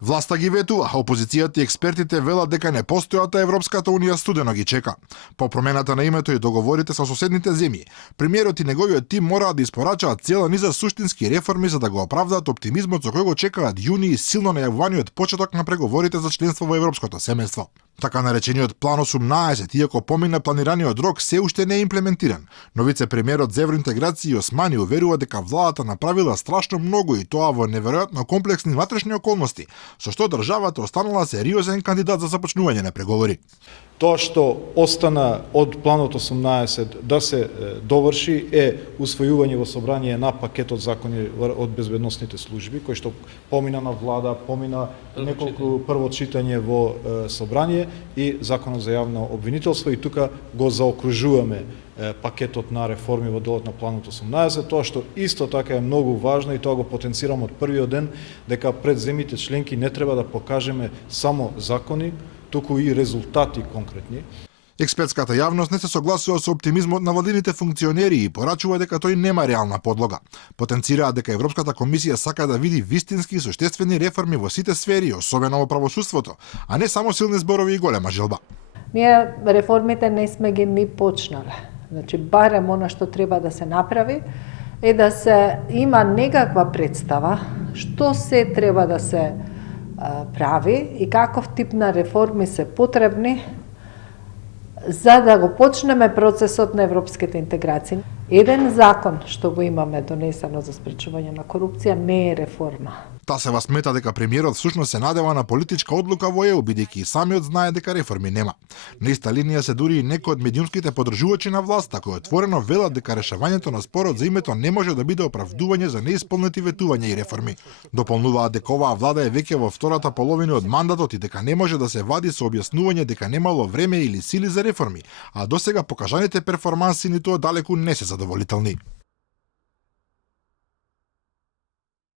Власта ги ветува, опозицијата и експертите велат дека не постојат, а Европската унија студено ги чека. По промената на името и договорите со соседните земји, премиерот и неговиот тим мораат да испорачаат цела низа суштински реформи за да го оправдаат оптимизмот со кој го чекаат јуни и силно најавуваниот почеток на преговорите за членство во Европското семејство. Така наречениот план 18, иако помина планираниот рок, се уште не е имплементиран, но вице-премиерот за евроинтеграција Османи уверува дека владата направила страшно многу и тоа во неверојатно комплексни внатрешни околности, со што државата останала сериозен кандидат за започнување на преговори. Тоа што остана од планот 18 да се доврши е усвојување во собрание на пакетот закони од безбедносните служби, кој што помина на влада, помина неколку прво читање во собрание и законот за јавно обвинителство, и тука го заокружуваме пакетот на реформи во делот на планот 18, тоа што исто така е многу важно и тоа го потенцирам од првиот ден, дека пред земјите членки не треба да покажеме само закони, туку и резултати конкретни. Експертската јавност не се согласува со оптимизмот на владините функционери и порачува дека тој нема реална подлога. Потенцираат дека Европската комисија сака да види вистински и суштествени реформи во сите сфери, особено во правосудството, а не само силни зборови и голема желба. Ние реформите не сме ги ни почнале. Значи, барем она што треба да се направи е да се има некаква представа што се треба да се прави и каков тип на реформи се потребни за да го почнеме процесот на европските интеграции. Еден закон што го имаме донесено за спречување на корупција не е реформа. Тасева смета дека премиерот всушност се надева на политичка одлука во ЕУ, бидејќи и самиот знае дека реформи нема. На иста линија се дури и некои од медиумските подржувачи на власта, кои отворено велат дека решавањето на спорот за името не може да биде оправдување за неисполнети ветувања и реформи. Дополнуваат дека оваа влада е веќе во втората половина од мандатот и дека не може да се вади со објаснување дека немало време или сили за реформи, а досега покажаните перформанси ни тоа далеку не се задоволителни.